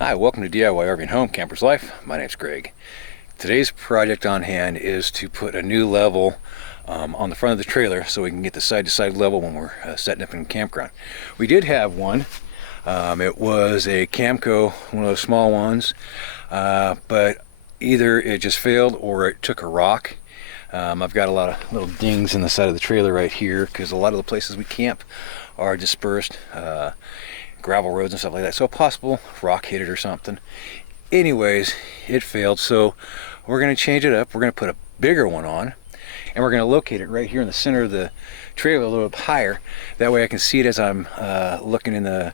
Hi, welcome to DIY RV and Home Camper's Life. My name's Greg. Today's project on hand is to put a new level on the front of the trailer so we can get the side-to-side level when we're setting up in the campground. We did have one. It was a Camco, one of those small ones, but either it just failed or it took a rock. I've got a lot of little dings in the side of the trailer right here because a lot of the places we camp are dispersed. Gravel roads and stuff like that, so a possible rock hit it or something. Anyways, it failed, so we're going to change it up. We're going to put a bigger one on, and we're going to locate it right here in the center of the trailer a little bit higher. That way I can see it as I'm looking in the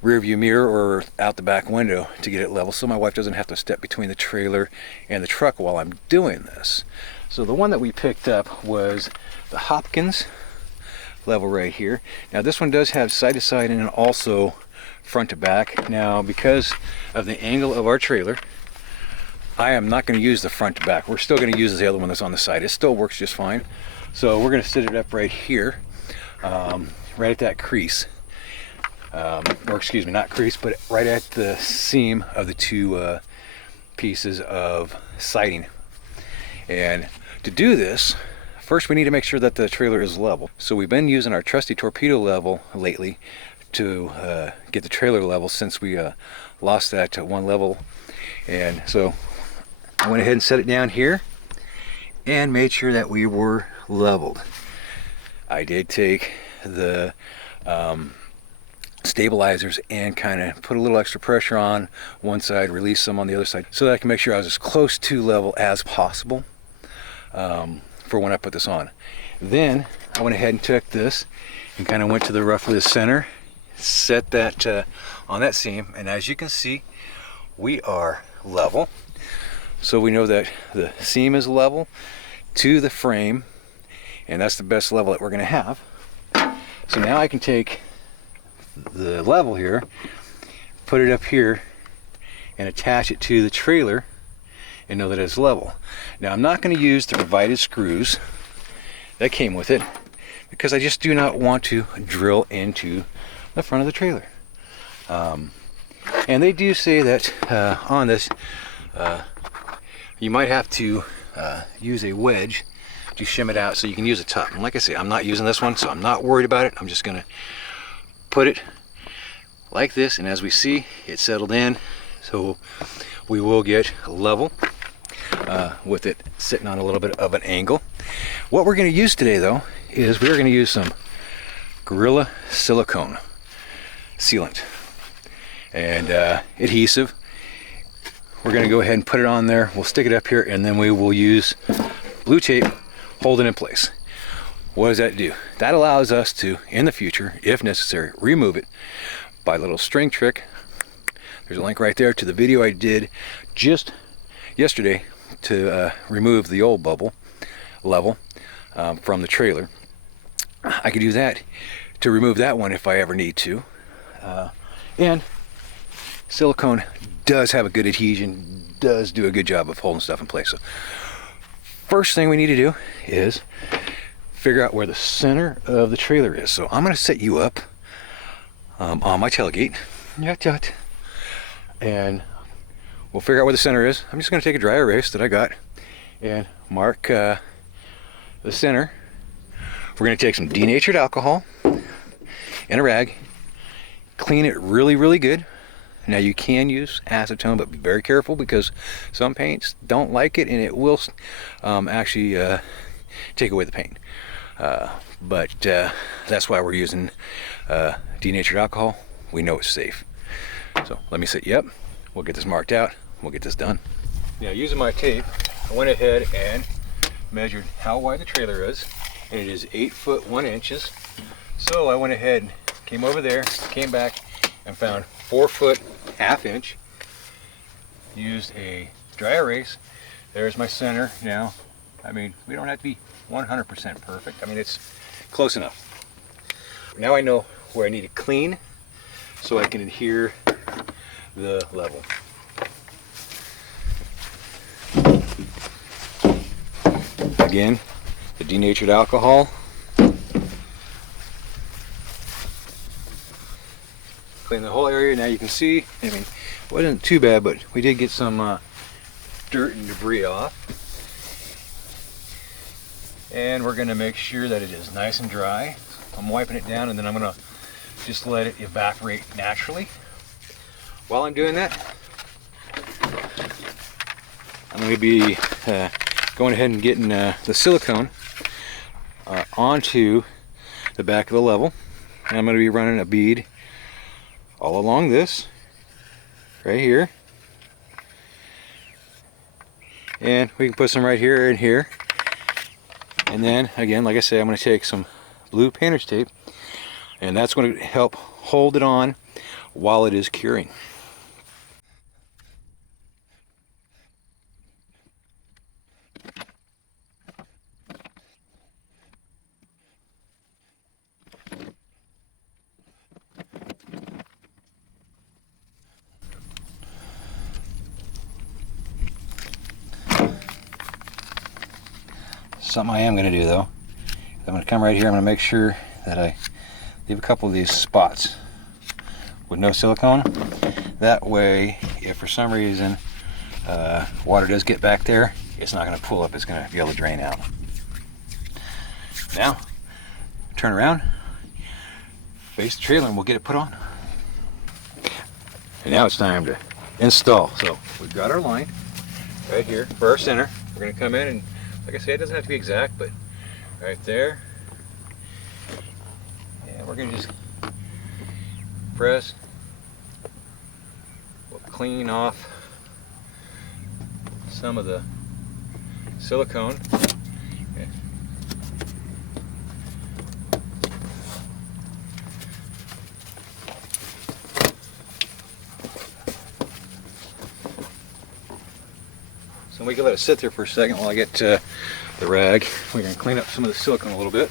rear view mirror or out the back window to get it level, so my wife doesn't have to step between the trailer and the truck while I'm doing this. So the one that we picked up was the Hopkins level right here. Now this one does have side to side and also front to back. Now because of the angle of our trailer, I am not going to use the front to back. We're still going to use the other one that's on the side. It still works just fine. So we're going to set it up right here, right at that crease, or excuse me, not crease, but right at the seam of the two pieces of siding. And to do this, first we need to make sure that the trailer is level. So we've been using our trusty torpedo level lately to get the trailer level since we lost that one level. And so I went ahead and set it down here and made sure that we were leveled. I did take the stabilizers and kind of put a little extra pressure on one side, release some on the other side, so that I can make sure I was as close to level as possible for when I put this on. Then I went ahead and took this and kind of went to the roughly the center, set that on that seam, and as you can see, we are level. So we know that the seam is level to the frame, and that's the best level that we're going to have. So now I can take the level here, put it up here, and attach it to the trailer and know that it's level. Now I'm not going to use the provided screws that came with it because I just do not want to drill into the front of the trailer. And they do say that on this you might have to use a wedge to shim it out so you can use a top. And like I say, I'm not using this one, so I'm not worried about it. I'm just going to put it like this, and as we see, it's settled in, so we will get level with it sitting on a little bit of an angle. What we're going to use today though is we're going to use some Gorilla silicone sealant and adhesive. We're going to go ahead and put it on there. We'll stick it up here, and then we will use blue tape, hold it in place. What does that do? That allows us to, in the future, if necessary, remove it by a little string trick. There's a link right there to the video I did just yesterday to remove the old bubble level from the trailer. I could do that to remove that one if I ever need to. And silicone does have a good adhesion, does do a good job of holding stuff in place. So first thing we need to do is figure out where the center of the trailer is. So I'm going to set you up on my tailgate, and we'll figure out where the center is. I'm just going to take a dry erase that I got and mark the center. We're going to take some denatured alcohol and a rag, clean it really, really good. Now you can use acetone, but be very careful because some paints don't like it and it will actually take away the paint. But that's why we're using denatured alcohol. We know it's safe. So let me set you up. We'll get this marked out. We'll get this done. Now using my tape, I went ahead and measured how wide the trailer is, and it is 8 foot 1 inches. So I went ahead, came over there, came back, and found 4 foot ½ inch. Used a dry erase. There's my center. Now, I mean, we don't have to be 100% perfect. I mean, it's close enough. Now I know where I need to clean so I can adhere the level. Again, the denatured alcohol. clean the whole area. Now you can see, I mean, it wasn't too bad, but we did get some dirt and debris off. And we're going to make sure that it is nice and dry. I'm wiping it down and then I'm going to just let it evaporate naturally. While I'm doing that, I'm going to be going ahead and getting the silicone onto the back of the level. And I'm going to be running a bead all along this, right here. And we can put some right here and here. And then, again, like I said, I'm going to take some blue painter's tape, and that's going to help hold it on while it is curing. Something I am going to do though, I'm going to come right here, I'm going to make sure that I leave a couple of these spots with no silicone. That way, if for some reason water does get back there, it's not going to pool up, it's going to be able to drain out. Now, turn around, face the trailer, and we'll get it put on. And now it's time to install. So we've got our line right here for our center. We're going to come in and, like I say, it doesn't have to be exact, but right there. And we're going to just press. We'll clean off some of the silicone. Okay. So we can let it sit there for a second while I get the rag. We're going to clean up some of the silicone a little bit.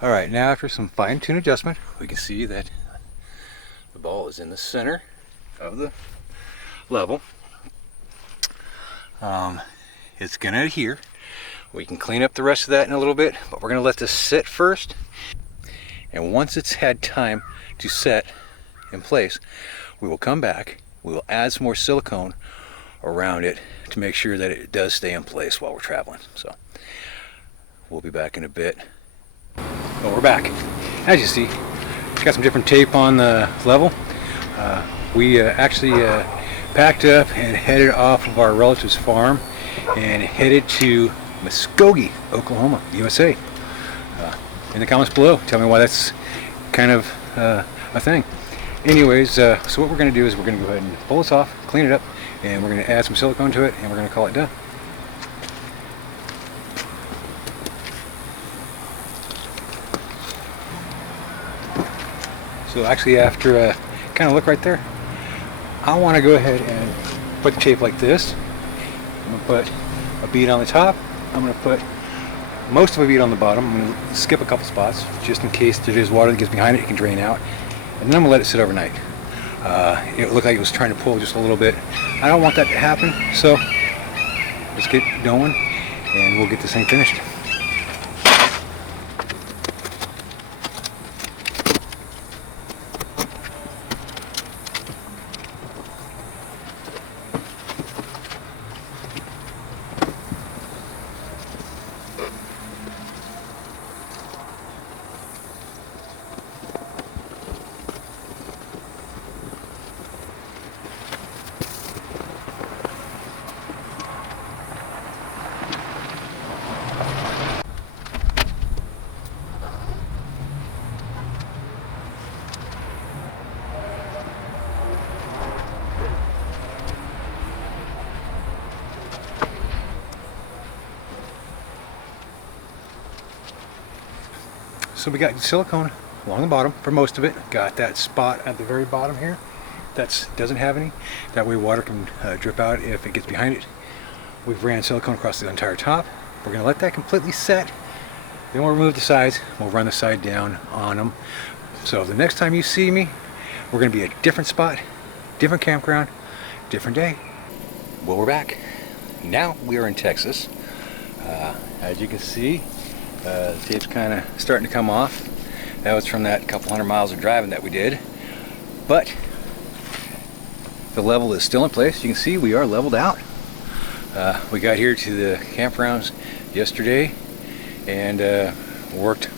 Alright, now after some fine-tune adjustment, we can see that the ball is in the center of the level. It's going to adhere. We can clean up the rest of that in a little bit, but we're going to let this sit first. And once it's had time to set in place, we will come back, we will add some more silicone around it to make sure that it does stay in place while we're traveling. So we'll be back in a bit. Oh, we're back. As you see, got some different tape on the level. We actually packed up and headed off of our relative's farm and headed to Muskogee, Oklahoma, USA. In the comments below, tell me why that's kind of a thing. Anyways, so what we're going to do is we're going to go ahead and pull this off, clean it up, and we're going to add some silicone to it, and we're going to call it done. So actually, after kind of look right there, I want to go ahead and put the tape like this. I'm going to put a bead on the top. I'm going to put most of a bead on the bottom. I'm going to skip a couple spots just in case there is water that gets behind it, it can drain out. And then I'm going to let it sit overnight. It looked like it was trying to pull just a little bit. I don't want that to happen, so let's get going and we'll get this thing finished. So we got silicone along the bottom for most of it. Got that spot at the very bottom here that doesn't have any. That way water can drip out if it gets behind it. We've ran silicone across the entire top. We're going to let that completely set. Then we'll remove the sides. We'll run the side down on them. So the next time you see me, we're going to be at a different spot, different campground, different day. Well, we're back. Now we are in Texas. As you can see, the tape's kind of starting to come off. That was from that couple hundred miles of driving that we did. But the level is still in place. You can see we are leveled out. We got here to the campgrounds yesterday and worked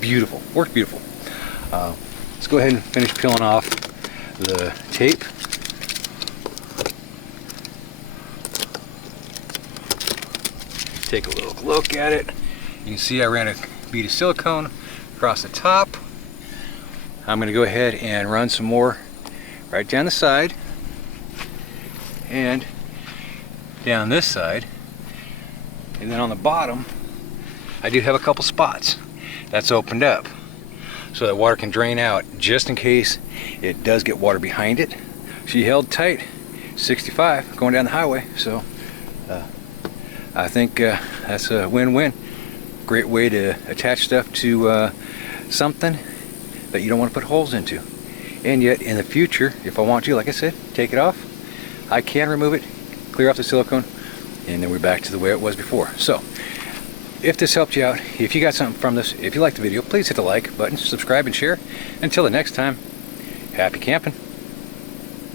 beautiful. Let's go ahead and finish peeling off the tape. Take a little look at it. You can see I ran a bead of silicone across the top. I'm going to go ahead and run some more right down the side and down this side, and then on the bottom I do have a couple spots that's opened up so that water can drain out just in case it does get water behind it. She held tight, 65 going down the highway, so I think that's a win-win. Great way to attach stuff to something that you don't want to put holes into. And yet in the future, if I want to, like I said, take it off, I can remove it, clear off the silicone, and then we're back to the way it was before. So if this helped you out, if you got something from this, if you liked the video, please hit the like button, subscribe and share. Until the next time, happy camping.